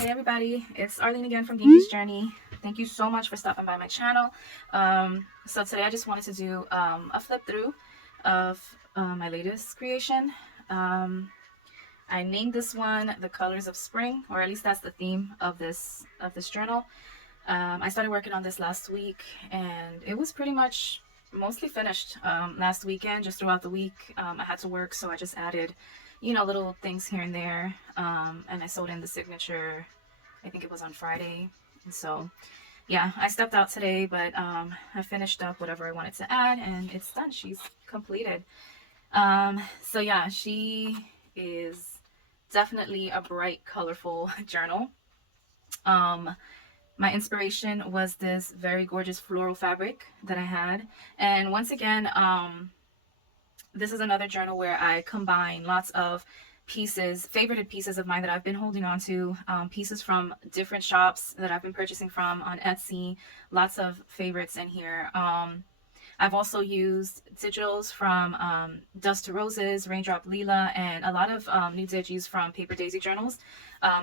Hey everybody, it's Arlene again from Dinky's Journey. Thank you so much for stopping by my channel. So today I just wanted to do a flip through of my latest creation. I named this one The Colors of Spring, or at least that's the theme of this journal. I started working on this last week and it was pretty much mostly finished last weekend. Just throughout the week I had to work, so I just added, you know, little things here and there, and I sewed in the signature. I think it was on Friday. And so yeah, I stepped out today, but I finished up whatever I wanted to add and it's done. She's completed. So yeah, she is definitely a bright, colorful journal. My inspiration was this very gorgeous floral fabric that I had. And once again, this is another journal where I combine lots of pieces, favorited pieces of mine that I've been holding on to, pieces from different shops that I've been purchasing from on Etsy. Lots of favorites in here. I've also used digitals from Dust to Roses, Raindrop Lila, and a lot of new digis from Paper Daisy journals.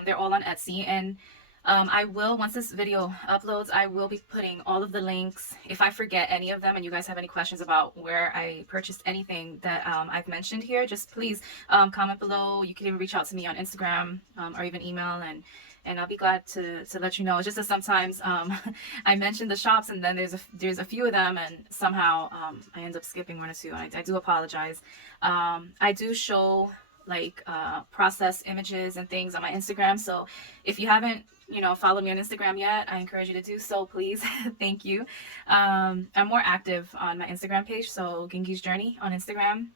They're all on Etsy, and I will, once this video uploads, I will be putting all of the links. If I forget any of them and you guys have any questions about where I purchased anything that I've mentioned here, just please comment below. You can even reach out to me on Instagram or even email, and I'll be glad to let you know. It's just that sometimes I mention the shops and then there's a few of them and somehow I end up skipping one or two. I do apologize. I do show like process images and things on my Instagram, so if you haven't, you know, follow me on Instagram yet, I encourage you to do so, please. Thank you. I'm more active on my Instagram page, so Gingy's Journey on Instagram.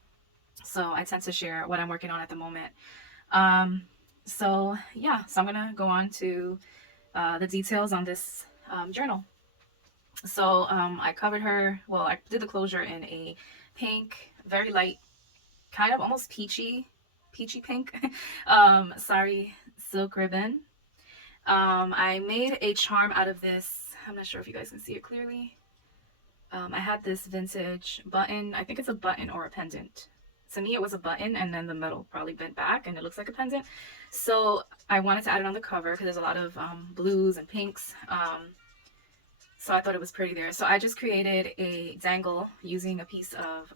So I tend to share what I'm working on at the moment. So yeah, so I'm gonna go on to the details on this journal. So I covered her, well, I did the closure in a pink, very light, kind of almost peachy pink sari silk ribbon. I made a charm out of this. I'm not sure if you guys can see it clearly. I had this vintage button. I think it's a button or a pendant. To me, it was a button, and then the metal probably bent back, and it looks like a pendant. So I wanted to add it on the cover because there's a lot of blues and pinks. So I thought it was pretty there. So I just created a dangle using a piece of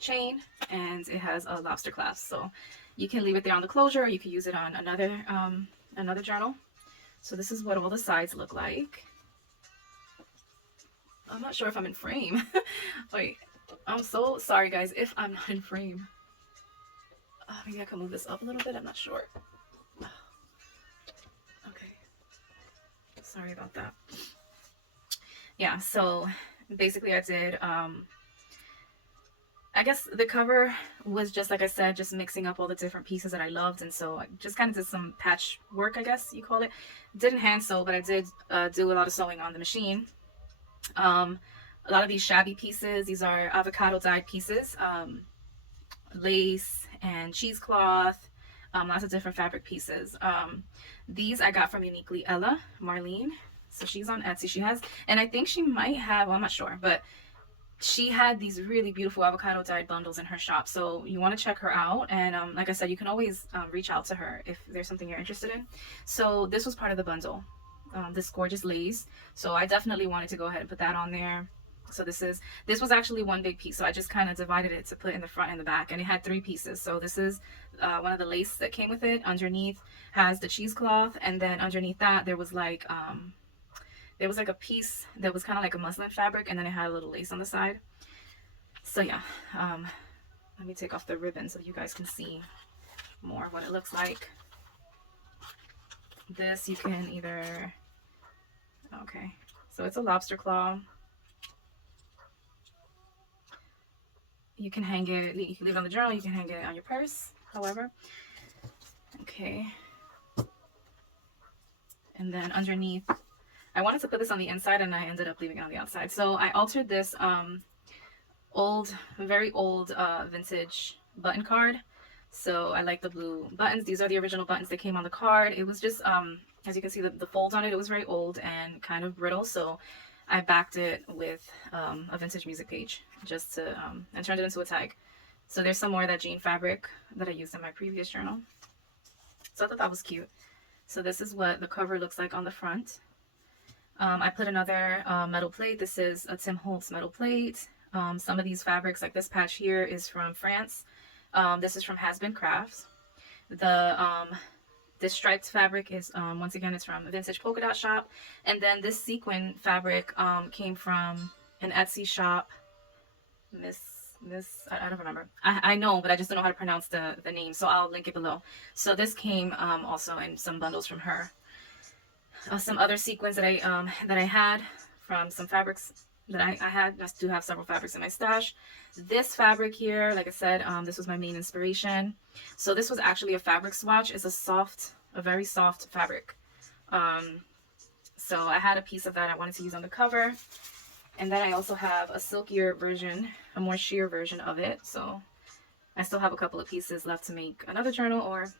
chain, and it has a lobster clasp. So you can leave it there on the closure, or you can use it on another journal. So this is what all the sides look like. I'm not sure if I'm in frame. Wait, I'm so sorry guys if I'm not in frame. Maybe I can move this up a little bit, I'm not sure. Okay, sorry about that. Yeah, so basically I did I guess the cover was just, like I said, just mixing up all the different pieces that I loved. And so I just kind of did some patch work, I guess you call it. Didn't hand sew, but I did do a lot of sewing on the machine. A lot of these shabby pieces, these are avocado dyed pieces, lace and cheesecloth, lots of different fabric pieces. These I got from Uniquely Ella, Marlene. So she's on Etsy. She has, and I think she might have, well, I'm not sure, but she had these really beautiful avocado dyed bundles in her shop, so you want to check her out. And like I said, you can always reach out to her if there's something you're interested in. So this was part of the bundle, this gorgeous lace, so I definitely wanted to go ahead and put that on there. So this was actually one big piece, so I just kind of divided it to put in the front and the back, and it had 3 pieces. So this is one of the lace that came with it. Underneath has the cheesecloth, and then underneath that there was like a piece that was kind of like a muslin fabric, and then it had a little lace on the side. So yeah, let me take off the ribbon so you guys can see more what it looks like. This you can either, okay, so it's a lobster claw. You can hang it, you can leave it on the journal, you can hang it on your purse, however. Okay. And then underneath, I wanted to put this on the inside and I ended up leaving it on the outside. So I altered this very old vintage button card. So I like the blue buttons. These are the original buttons that came on the card. It was just, as you can see, the folds on it was very old and kind of brittle. So I backed it with a vintage music page just to, and turned it into a tag. So there's some more of that jean fabric that I used in my previous journal. So I thought that was cute. So this is what the cover looks like on the front. I put another metal plate. This is a Tim Holtz metal plate. Some of these fabrics, like this patch here, is from France. This is from Has Been Crafts. This striped fabric is, once again, it's from Vintage Polka Dot Shop. And then this sequin fabric came from an Etsy shop. I don't remember. I know, but I just don't know how to pronounce the name, so I'll link it below. So this came also in some bundles from her. Some other sequins that I had from some fabrics that I had. I do have several fabrics in my stash. This fabric here, like I said, this was my main inspiration. So this was actually a fabric swatch. It's a very soft fabric. So I had a piece of that I wanted to use on the cover. And then I also have a silkier version, a more sheer version of it. So I still have a couple of pieces left to make another journal, or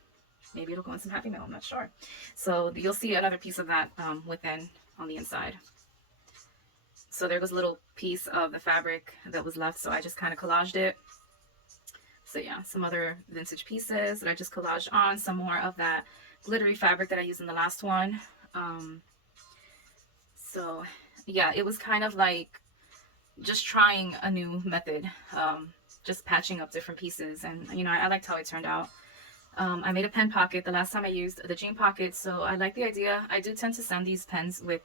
maybe it'll go in some happy mail, I'm not sure. So you'll see another piece of that within on the inside. So there was a little piece of the fabric that was left, so I just kind of collaged it. So yeah, some other vintage pieces that I just collaged on, some more of that glittery fabric that I used in the last one. So yeah, it was kind of like just trying a new method, just patching up different pieces, and you know, I liked how it turned out. I made a pen pocket the last time I used the jean pocket, so I like the idea. I do tend to send these pens with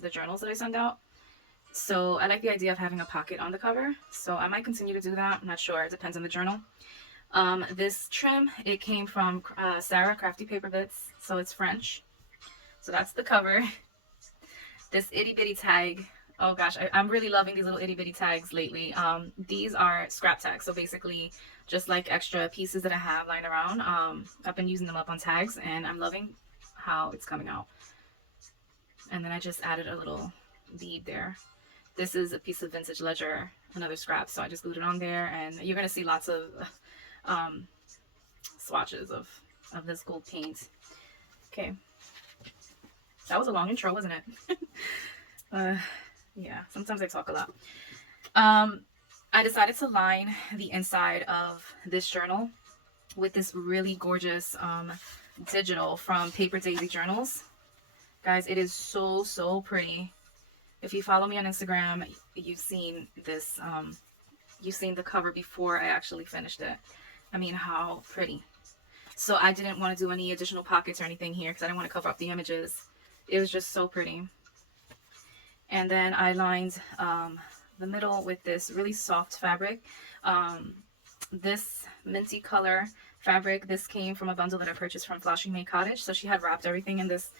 the journals that I send out, so I like the idea of having a pocket on the cover, so I might continue to do that. I'm not sure, it depends on the journal. This trim, it came from Sarah Crafty Paper Bits, so it's French. So that's the cover. This itty bitty tag, oh gosh, I'm really loving these little itty bitty tags lately. These are scrap tags, so basically just like extra pieces that I have lying around. I've been using them up on tags, and I'm loving how it's coming out. And then I just added a little bead there. This is a piece of vintage ledger, another scrap, so I just glued it on there, and you're going to see lots of swatches of this gold paint. Okay. That was a long intro, wasn't it? Yeah, sometimes I talk a lot. I decided to line the inside of this journal with this really gorgeous digital from Paper Daisy Journals. Guys, it is so, so pretty. If you follow me on Instagram, you've seen this, you've seen the cover before I actually finished it. I mean, how pretty. So I didn't want to do any additional pockets or anything here because I didn't want to cover up the images. It was just so pretty. And then I lined the middle with this really soft fabric. This minty color fabric, this came from a bundle that I purchased from Flashy May Cottage. So she had wrapped everything in this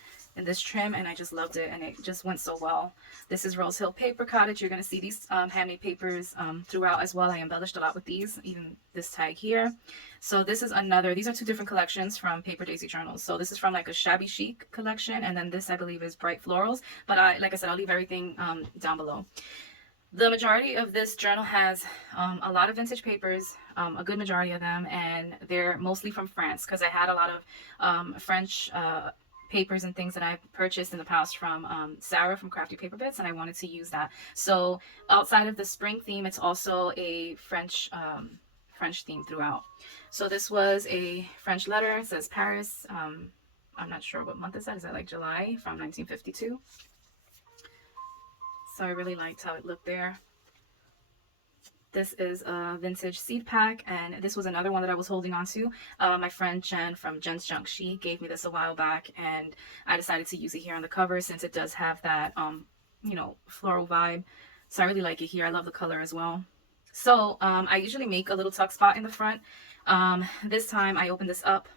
trim, and I just loved it, and it just went so well. This is Rose Hill Paper Cottage. You're going to see these handmade papers throughout as well. I embellished a lot with these, even this tag here. So this is another, these are two different collections from Paper Daisy Journals. So this is from like a Shabby Chic collection, and then this I believe is Bright Florals. But like I said, I'll leave everything down below. The majority of this journal has a lot of vintage papers, a good majority of them, and they're mostly from France because I had a lot of French papers and things that I purchased in the past from Sarah from Crafty Paper Bits, and I wanted to use that. So outside of the spring theme, it's also a French theme throughout. So this was a French letter. It says Paris. I'm not sure what month is that. Is that like July from 1952? So I really liked how it looked there. This is a vintage seed pack, and this was another one that I was holding on to. My friend Jen from Jen's Junk, she gave me this a while back, and I decided to use it here on the cover since it does have that, you know, floral vibe. So I really like it here. I love the color as well. So I usually make a little tuck spot in the front. This time I opened this up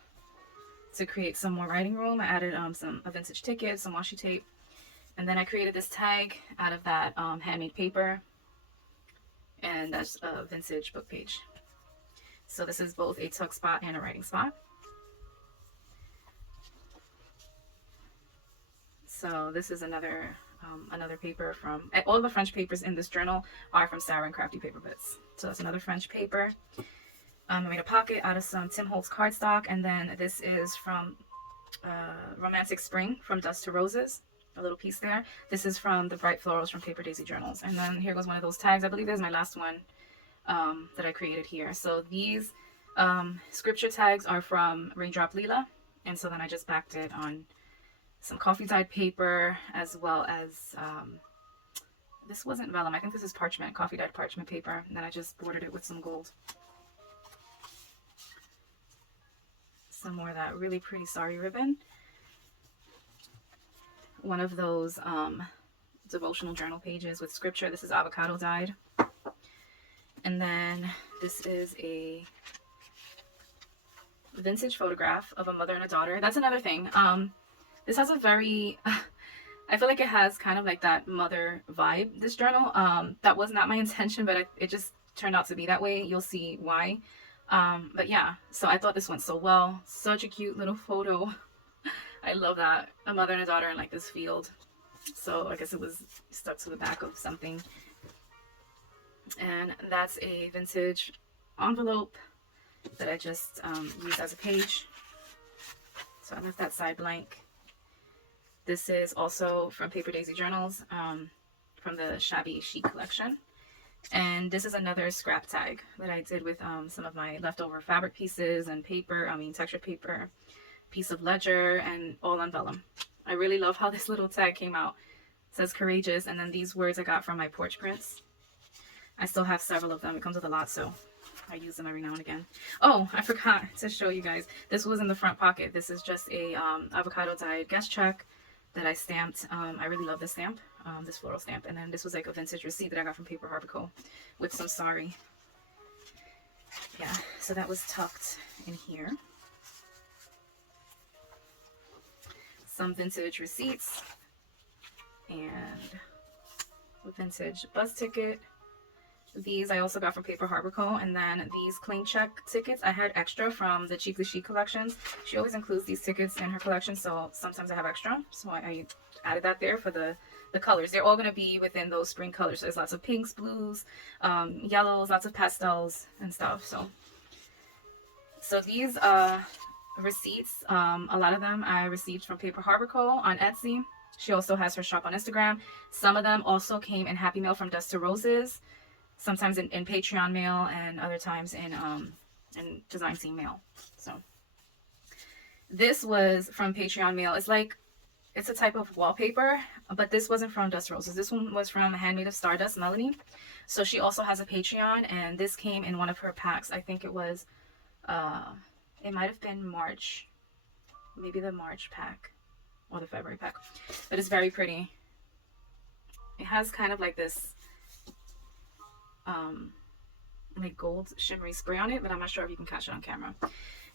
to create some more writing room. I added a vintage ticket, some washi tape, and then I created this tag out of that handmade paper. And that's a vintage book page. So this is both a tuck spot and a writing spot. So this is another paper from, all the French papers in this journal are from Sarah and Crafty Paper Bits. So that's another French paper. I made a pocket out of some Tim Holtz cardstock, and then this is from Romantic Spring from Dust to Roses. A little piece there. This is from the Bright Florals from Paper Daisy Journals. And then here goes one of those tags. I believe this is my last one that I created here. So these scripture tags are from Raindrop Leela. And so then I just backed it on some coffee dyed paper, as well as this wasn't vellum. I think this is parchment, coffee dyed parchment paper. And then I just bordered it with some gold. Some more of that really pretty sari ribbon. One of those devotional journal pages with scripture. This is avocado dyed. And then this is a vintage photograph of a mother and a daughter. That's another thing. This has a very, I feel like it has kind of like that mother vibe, this journal. That was not my intention, but it just turned out to be that way. You'll see why. But yeah, so I thought this went so well. Such a cute little photo. I love that. A mother and a daughter in like this field. So I guess it was stuck to the back of something. And that's a vintage envelope that I just used as a page. So I left that side blank. This is also from Paper Daisy Journals, from the Shabby Chic collection. And this is another scrap tag that I did with some of my leftover fabric pieces and paper, textured paper, piece of ledger, and all on vellum. I really love how this little tag came out. It says courageous, and then these words I got from my porch prints. I still have several of them. It comes with a lot, so I use them every now and again. Oh, I forgot to show you guys. This was in the front pocket. This is just a avocado dyed guest check that I stamped. I really love this stamp, this floral stamp. And then this was like a vintage receipt that I got from Paper Harbor Co. with some sari. Yeah, so that was tucked in here. Some vintage receipts and a vintage bus ticket. These I also got from Paper Harbor Co. And then these clean check tickets I had extra from the Chic collections. She always includes these tickets in her collection, so sometimes I have extra. So I added that there for the colors. They're all going to be within those spring colors. So there's lots of pinks, blues, yellows, lots of pastels and stuff. So these receipts, a lot of them I received from Paper Harbor Co. on Etsy. She also has her shop on Instagram. Some of them also came in Happy Mail from Dust to Roses. Sometimes in Patreon mail, and other times in Design Scene mail. So this was from Patreon mail. It's a type of wallpaper, but this wasn't from Dust Roses. This one was from Handmade of Stardust, Melanie. So she also has a Patreon, and this came in one of her packs. I think it was, it might have been March, maybe the March pack or the February pack. But it's very pretty. It has kind of like this like gold shimmery spray on it, but I'm not sure if you can catch it on camera.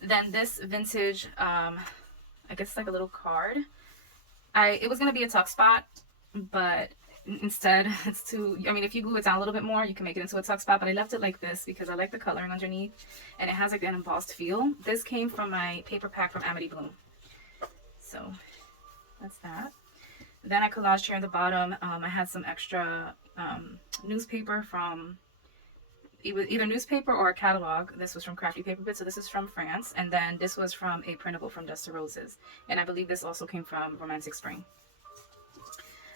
Then this vintage, I guess it's like a little card. It was going to be a tuck spot, but instead it's too, if you glue it down a little bit more, you can make it into a tuck spot, but I left it like this because I like the coloring underneath, and it has like an embossed feel. This came from my paper pack from Amity Bloom. So that's that. Then I collaged here at the bottom. I had some extra newspaper from either newspaper or a catalog. This was from Crafty Paper Bit, so this is from France. And then this was from a printable from Dust to Roses. And I believe this also came from Romantic Spring.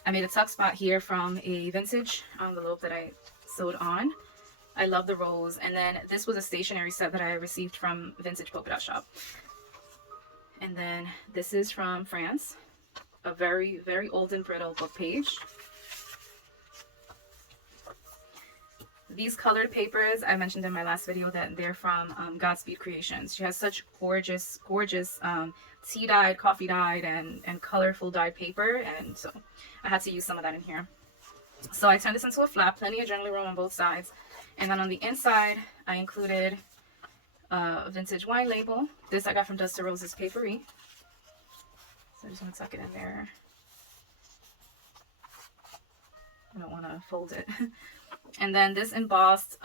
I made a tuck spot here from a vintage envelope that I sewed on. I love the rose. And then this was a stationery set that I received from Vintage Polka Dot Shop. And then this is from France. A very, very old and brittle book page. These colored papers, I mentioned in my last video that they're from Godspeed Creations. She has such gorgeous, gorgeous tea dyed, coffee dyed, and colorful dyed paper. And so I had to use some of that in here. So I turned this into a flap, plenty of journaling room on both sides. And then on the inside, I included a vintage wine label. This I got from Dust to Roses Papery. So I just want to tuck it in there. I don't want to fold it. And then this embossed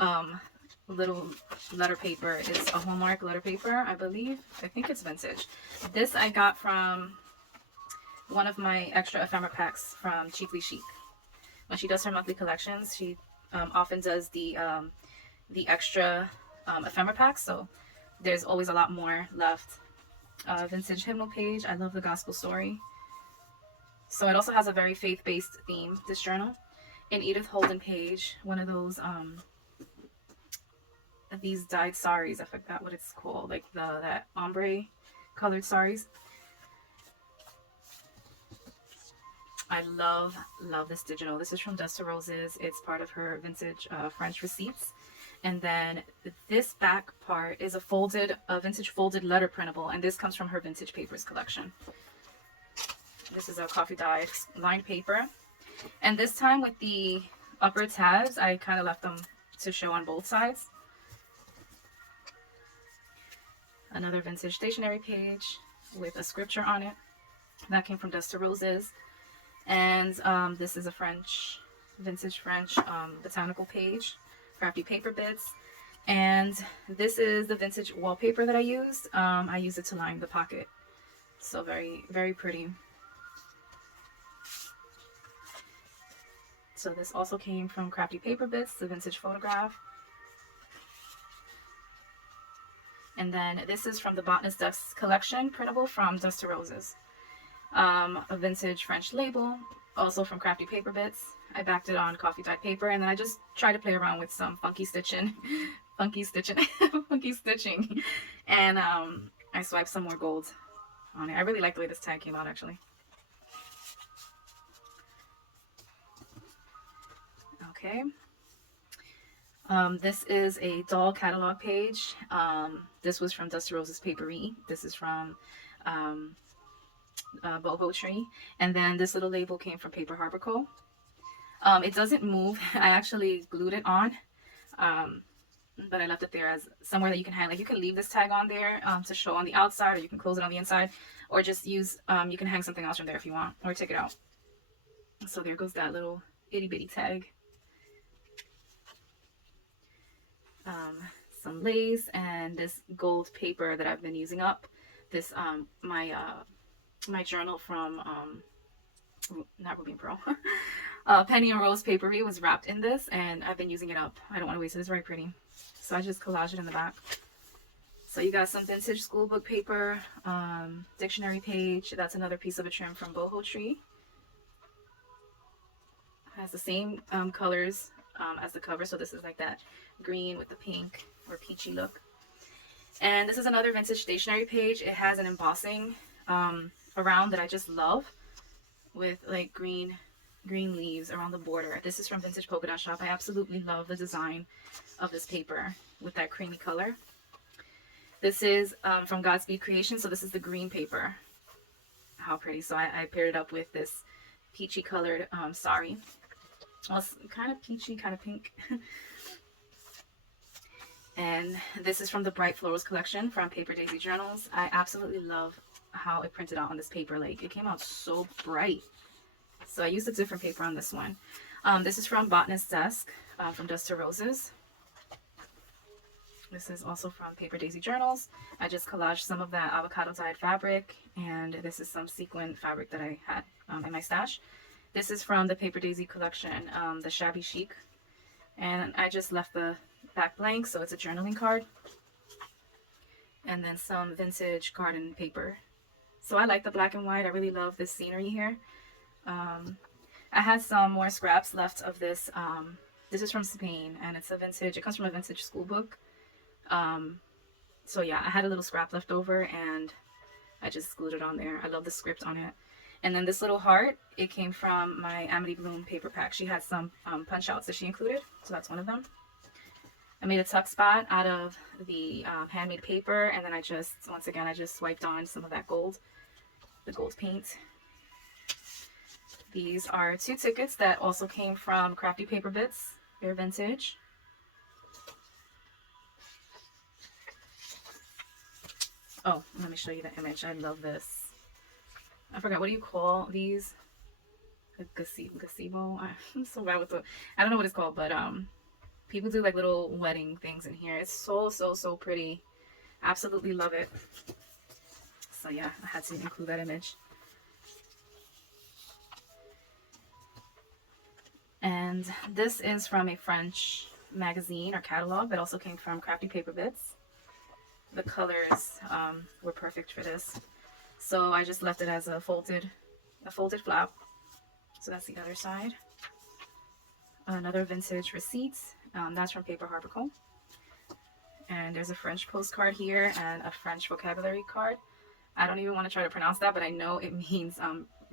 little letter paper is a Hallmark letter paper, I believe. I think it's vintage. This I got from one of my extra ephemera packs from Chic. When she does her monthly collections, she often does the extra ephemera packs, so there's always a lot more left. Vintage hymnal page. I love the gospel story. So it also has a very faith-based theme, this journal. An Edith Holden page, one of those these dyed saris. I forgot what it's called, like that ombre colored saris. I love this digital. This is from Dust to Roses. It's part of her vintage French receipts. And then this back part is a vintage folded letter printable, and this comes from her vintage papers collection. This is a coffee dyed lined paper. And this time with the upper tabs, I kind of left them to show on both sides. Another vintage stationery page with a scripture on it. That came from Dust to Roses. And this is a vintage French botanical page, crafty paper bits. And this is the vintage wallpaper that I used. I used it to line the pocket. So very, very pretty. So this also came from Crafty Paper Bits, the vintage photograph. And then this is from the Botanist Dust collection, printable from Dust to Roses. A vintage French label, also from Crafty Paper Bits. I backed it on coffee dyed paper, and then I just tried to play around with some funky stitching, funky stitching, and I swiped some more gold on it. I really like the way this tag came out, actually. Okay. This is a doll catalog page. This was from Dust to Roses Papery. This is from Boho Tree. And then this little label came from Paper Harbor Co. It doesn't move. I actually glued it on, but I left it there as somewhere that you can hang. Like, you can leave this tag on there to show on the outside, or you can close it on the inside, or just use, you can hang something else from there if you want, or take it out. So there goes that little itty bitty tag. Some lace and this gold paper that I've been using up. This my journal from not Ruby and Pearl. Penny and Rose Papery was wrapped in this, and I've been using it up. I don't want to waste it. It's very pretty, so I just collaged it in the back. So you got some vintage school book paper, dictionary page. That's another piece of a trim from Boho Tree. Has the same colors as the cover, so this is like that green with the pink or peachy look. And this is another vintage stationery page. It has an embossing around that I just love, with like green leaves around the border. This is from Vintage Polka Dot Shop. I absolutely love the design of this paper with that creamy color. This is from Godspeed Creation. So this is the green paper. How pretty. So I paired it up with this peachy colored sari. Well, it's kind of peachy, kind of pink. And this is from the Bright Florals collection from Paper Daisy Journals. I absolutely love how it printed out on this paper. Like, it came out so bright. So I used a different paper on this one. This is from Botanist Desk from Dust to Roses. This is also from Paper Daisy Journals. I just collaged some of that avocado dyed fabric, and this is some sequin fabric that I had in my stash. This is from the Paper Daisy collection, the Shabby Chic, and I just left the back blank, so it's a journaling card. And then some vintage garden paper. So I like the black and white. I really love this scenery here. I had some more scraps left of this. This is from Spain, and it's a vintage, it comes from a vintage school book. So yeah, I had a little scrap left over, and I just glued it on there. I love the script on it. And then this little heart, it came from my Amity Bloom paper pack. She had some punch outs that she included, so that's one of them. I made a tuck spot out of the handmade paper, and then I just, once again, I just swiped on some of that gold, the gold paint. These are 2 tickets that also came from Crafty Paper Bits. They're vintage. Oh, let me show you the image. I love this. I forgot, what do you call these? A gazebo? I'm so bad with the, I don't know what it's called, but people do like little wedding things in here. It's so pretty. Absolutely love it. So yeah, I had to include that image. And this is from a French magazine or catalog that also came from Crafty Paper Bits. The colors were perfect for this. So I just left it as a folded flap. So that's the other side. Another vintage receipt. That's from Paper Harbor Co. And there's a French postcard here and a French vocabulary card. I don't even want to try to pronounce that, but I know it means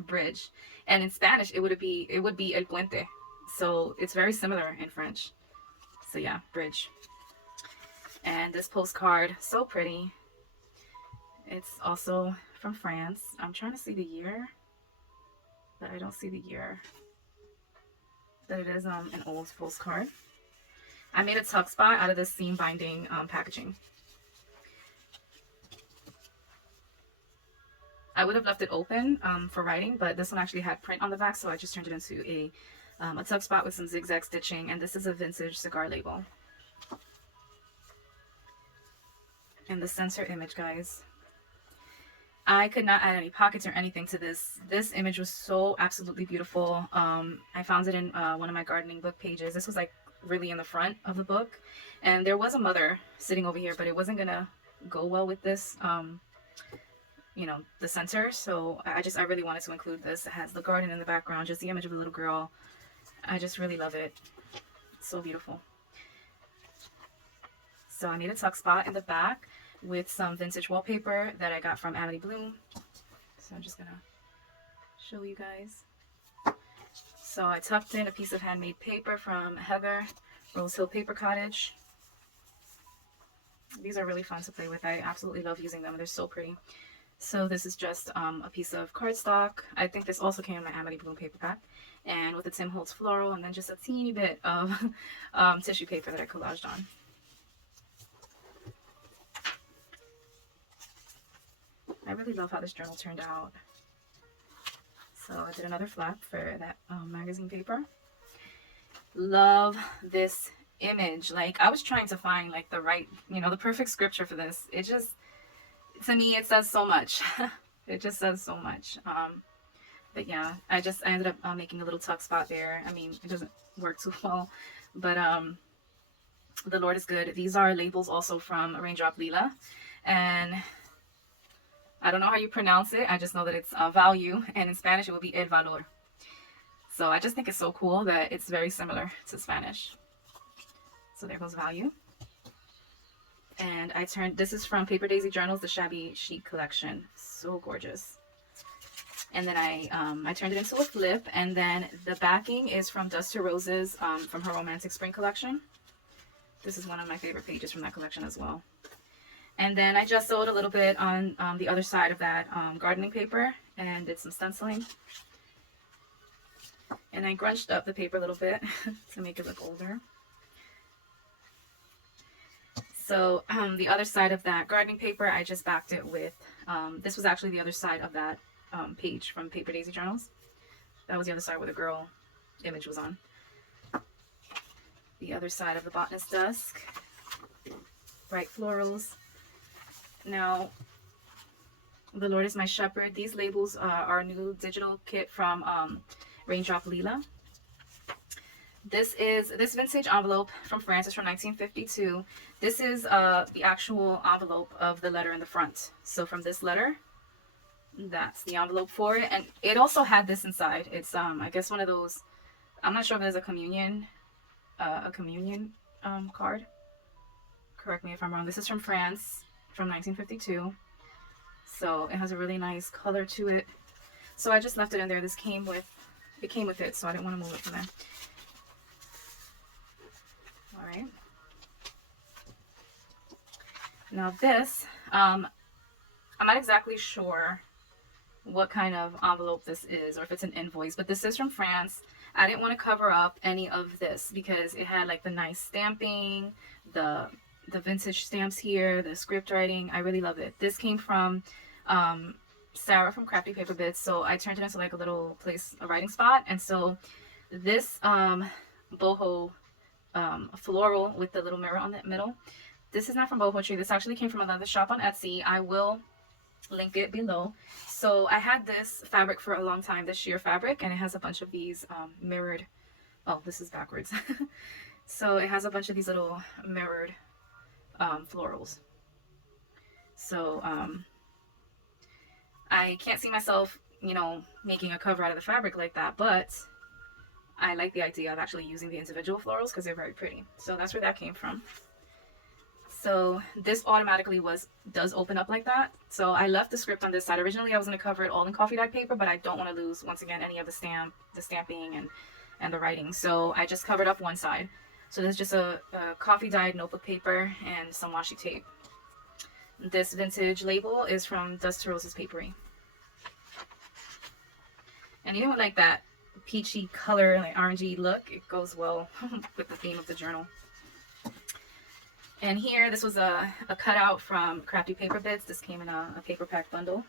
bridge. And in Spanish, it would be el puente. So it's very similar in French. So yeah, bridge. And this postcard, so pretty. It's also from France. I'm trying to see the year, but I don't see the year. But it is an old postcard. I made a tuck spot out of this seam binding packaging. I would have left it open for writing, but this one actually had print on the back, so I just turned it into a tuck spot with some zigzag stitching. And this is a vintage cigar label. And the censor image, guys. I could not add any pockets or anything to this. This image was so absolutely beautiful. I found it in one of my gardening book pages. This was like really in the front of the book. And there was a mother sitting over here, but it wasn't gonna go well with this, you know, the center. So I really wanted to include this. It has the garden in the background, just the image of a little girl. I just really love it. It's so beautiful. So I made a tuck spot in the back with some vintage wallpaper that I got from Amity Bloom. So I'm just gonna show you guys. So I tucked in a piece of handmade paper from Heather, Rose Hill Paper Cottage. These are really fun to play with. I absolutely love using them. They're so pretty. So this is just a piece of cardstock. I think this also came in my Amity Bloom paper pack. And with the Tim Holtz floral, and then just a teeny bit of tissue paper that I collaged on. I really love how this journal turned out. So I did another flap for that magazine paper. Love this image. Like, I was trying to find like the right, you know, the perfect scripture for this. It just, to me, it says so much. It just says so much. But yeah, I ended up making a little tuck spot there. I mean, it doesn't work too well, but the Lord is good. These are labels also from Raindrop Lila, and I don't know how you pronounce it. I just know that it's value, and in Spanish it would be el valor. So I just think it's so cool that it's very similar to Spanish. So there goes value. And this is from Paper Daisy Journals, the Shabby Chic collection. So gorgeous. And then I turned it into a flip, and then the backing is from Dust to Roses from her Romantic Spring collection. This is one of my favorite pages from that collection as well. And then I just sewed a little bit on the other side of that gardening paper and did some stenciling. And I grunched up the paper a little bit to make it look older. So the other side of that gardening paper, I just backed it with, this was actually the other side of that page from Paper Daisy Journals. That was the other side where the girl image was on. The other side of the Botanist Dusk, bright florals. Now, The Lord is My Shepherd. These labels are a new digital kit from Raindrop Lila. This vintage envelope from France is from 1952. This is the actual envelope of the letter in the front. So from this letter, that's the envelope for it. And it also had this inside. It's I guess one of those, I'm not sure if there's a communion card. Correct me if I'm wrong. This is from France from 1952. So it has a really nice color to it. So I just left it in there. It came with it, so I didn't want to move it from there. All right. Now this, I'm not exactly sure what kind of envelope this is, or if it's an invoice, but this is from France. I didn't want to cover up any of this because it had like the nice stamping, the vintage stamps here, the script writing. I really love it. This came from Sarah from Crafty Paper Bits, so I turned it into like a little place, a writing spot. And so this boho floral with the little mirror on the middle, this is not from Boho Tree. This actually came from another shop on Etsy. I will link it below. So I had this fabric for a long time, this sheer fabric, and it has a bunch of these mirrored, oh, this is backwards. So it has a bunch of these little mirrored florals. So I can't see myself, you know, making a cover out of the fabric like that, but I like the idea of actually using the individual florals because they're very pretty. So that's where that came from. So this automatically does open up like that. So I left the script on this side. Originally I was going to cover it all in coffee dyed paper, but I don't want to lose, once again, any of the stamping and the writing. So I just covered up one side. So there's just a coffee dyed notebook paper and some washi tape. This vintage label is from Dust to Roses Papery. And even with like that peachy color, like orangey look, it goes well with the theme of the journal. And here, this was a cutout from Crafty Paper Bits. This came in a paper pack bundle.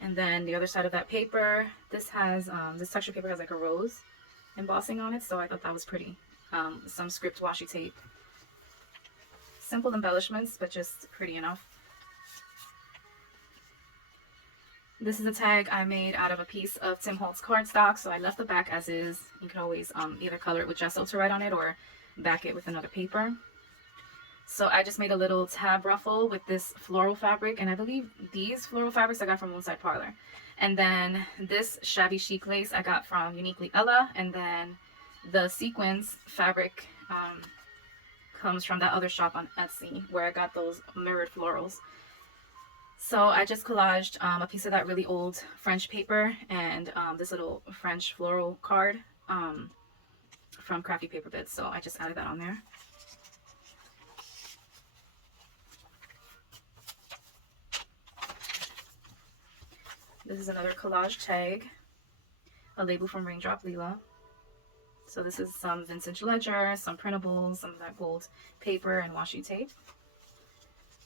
And then the other side of that paper, this has, this texture paper has like a rose embossing on it, so I thought that was pretty. Some script washi tape. Simple embellishments, but just pretty enough. This is a tag I made out of a piece of Tim Holtz cardstock, so I left the back as is. You can always either color it with gesso to write on it or back it with another paper. So I just made a little tab ruffle with this floral fabric, and I believe these floral fabrics I got from Moonside Parlor. And then this Shabby Chic lace I got from Uniquely Ella, and then the sequins fabric comes from that other shop on Etsy where I got those mirrored florals. So I just collaged a piece of that really old French paper and this little French floral card from Crafty Paper Bits. So I just added that on there. This is another collage tag, a label from Raindrop Leela. So this is some vintage ledger, some printables, some of that gold paper and washi tape.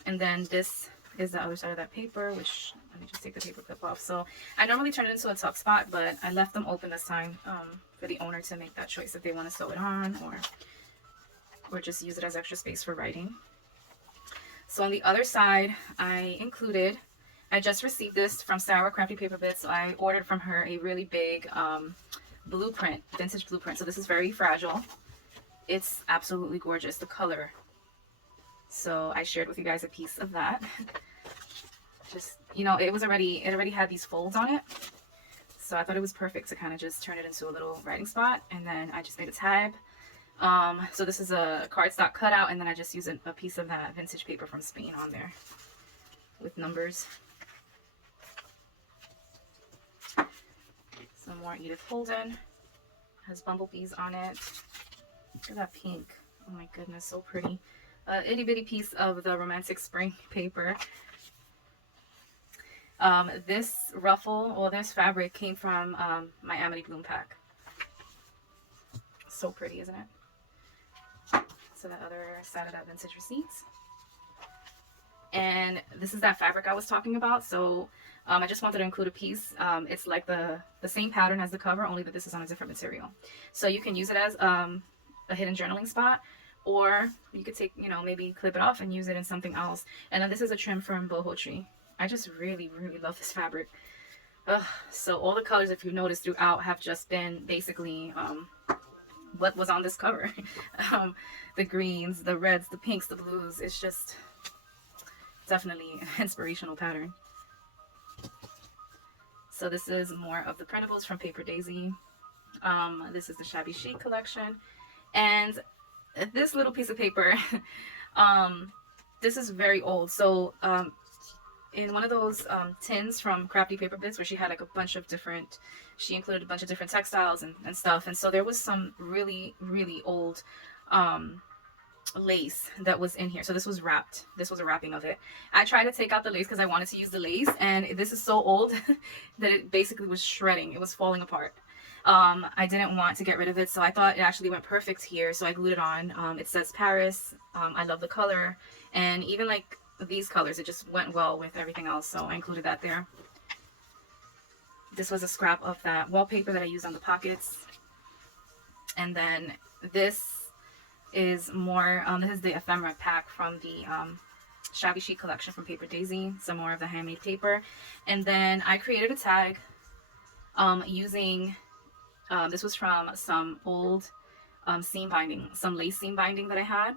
And then this is the other side of that paper, which, let me just take the paper clip off. So I normally turn it into a tuck spot, but I left them open this time for the owner to make that choice if they want to sew it on or just use it as extra space for writing. So on the other side, I just received this from Sarah Crafty Paper Bits. So I ordered from her a really big blueprint, vintage blueprint. So this is very fragile. It's absolutely gorgeous, the color. So I shared with you guys a piece of that. Just, you know, it already had these folds on it. So I thought it was perfect to kind of just turn it into a little writing spot. And then I just made a tab. So this is a cardstock cutout, and then I just used a piece of that vintage paper from Spain on there with numbers. Some more Edith Holden. Has bumblebees on it. Look at that pink. Oh my goodness, so pretty. Itty bitty piece of the Romantic Spring paper. This ruffle, or this fabric, came from my Amity Bloom pack. So pretty, isn't it? So the other side of that vintage receipts. And this is that fabric I was talking about. So I just wanted to include a piece. It's like the same pattern as the cover, only that this is on a different material. So you can use it as a hidden journaling spot, or you could take, you know, maybe clip it off and use it in something else. And then this is a trim from Boho Tree. I just really, really love this fabric. So all the colors, if you notice throughout, have just been basically what was on this cover. The greens, the reds, the pinks, the blues. It's just definitely an inspirational pattern. So this is more of the printables from Paper Daisy. This is the Shabby Chic collection. And this little piece of paper, this is very old. So in one of those tins from Crafty Paper Bits where she had like a bunch of different, she included a bunch of different textiles and stuff. And so there was some really, really old lace that was in here. So this was wrapped. This was a wrapping of it. I tried to take out the lace because I wanted to use the lace, and this is so old that it basically was shredding. It was falling apart. I didn't want to get rid of it, so I thought it actually went perfect here, so I glued it on. It says Paris. I love the color, and even like these colors, it just went well with everything else, so I included that there. This was a scrap of that wallpaper that I used on the pockets. And then this is more, this is the ephemera pack from the Shabby Chic collection from Paper Daisy, some more of the handmade paper. And then I created a tag using, this was from some old seam binding, some lace seam binding that I had.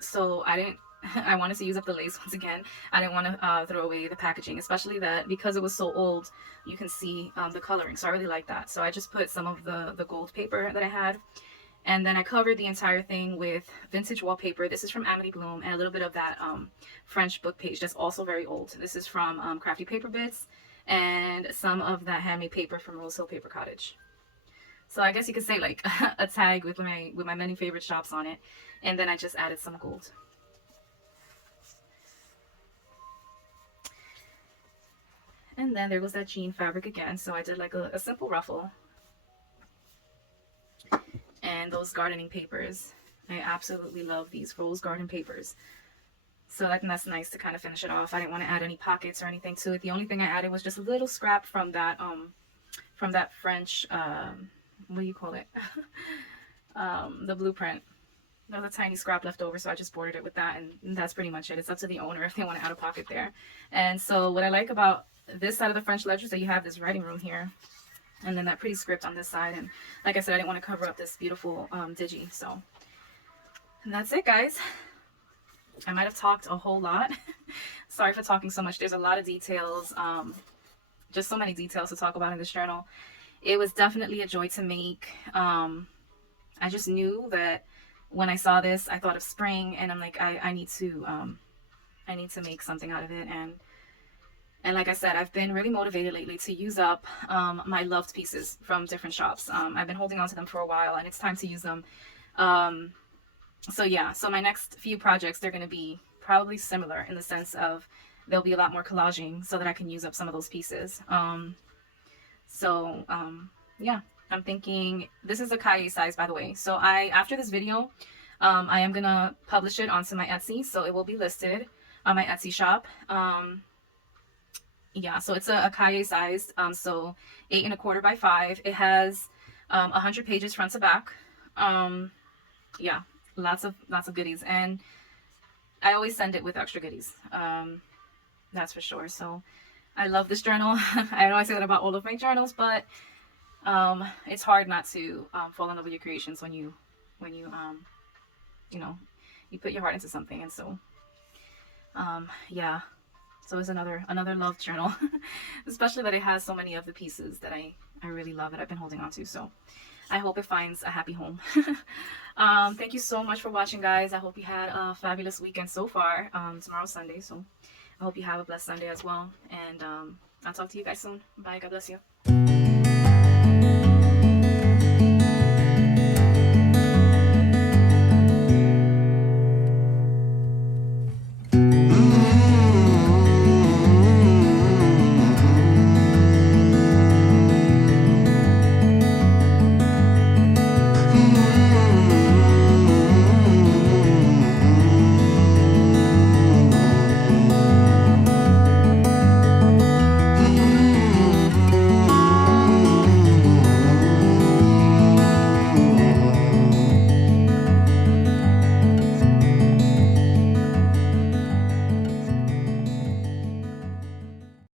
So I wanted to use up the lace once again. I didn't want to throw away the packaging, especially that because it was so old, you can see the coloring. So I really like that. So I just put some of the gold paper that I had And then I covered the entire thing with vintage wallpaper. This is from Amity Bloom, and a little bit of that French book page that's also very old. This is from Crafty Paper Bits, and some of that handmade paper from Rose Hill Paper Cottage. So I guess you could say like a tag with my many favorite shops on it. And then I just added some gold. And then there was that jean fabric again. So I did like a simple ruffle. And those gardening papers. I absolutely love these rose garden papers. So that's nice to kind of finish it off. I didn't want to add any pockets or anything to it. The only thing I added was just a little scrap from that French, what do you call it? The blueprint. There was a tiny scrap left over, so I just bordered it with that, and that's pretty much it. It's up to the owner if they want to add a pocket there. And so what I like about this side of the French ledger is that you have this writing room here, and then that pretty script on this side. And like I said, I didn't want to cover up this beautiful Digi, so. And that's it, guys. I might have talked a whole lot. Sorry for talking so much. There's a lot of details, just so many details to talk about in this journal. It was definitely a joy to make. I just knew that when I saw this, I thought of spring, and I'm like, I need to make something out of it. And like I said, I've been really motivated lately to use up my loved pieces from different shops. I've been holding on to them for a while, and it's time to use them. So yeah, so my next few projects, they're going to be probably similar in the sense of there'll be a lot more collaging so that I can use up some of those pieces. Yeah, I'm thinking this is a Kylie size, by the way. So after this video, I am going to publish it onto my Etsy. So it will be listed on my Etsy shop. Yeah, so it's a Kylie size. So 8 1/4 by 5. It has 100 pages front to back. Yeah, lots of goodies, and I always send it with extra goodies. That's for sure. So I love this journal. I know I say that about all of my journals, but it's hard not to fall in love with your creations when you you put your heart into something. And so yeah, so it's another love journal. Especially that it has so many of the pieces that I really love, that I've been holding on to. So I hope it finds a happy home. Thank you so much for watching, guys. I hope you had a fabulous weekend so far. Tomorrow's Sunday, so I hope you have a blessed Sunday as well. And I'll talk to you guys soon. Bye. God bless you.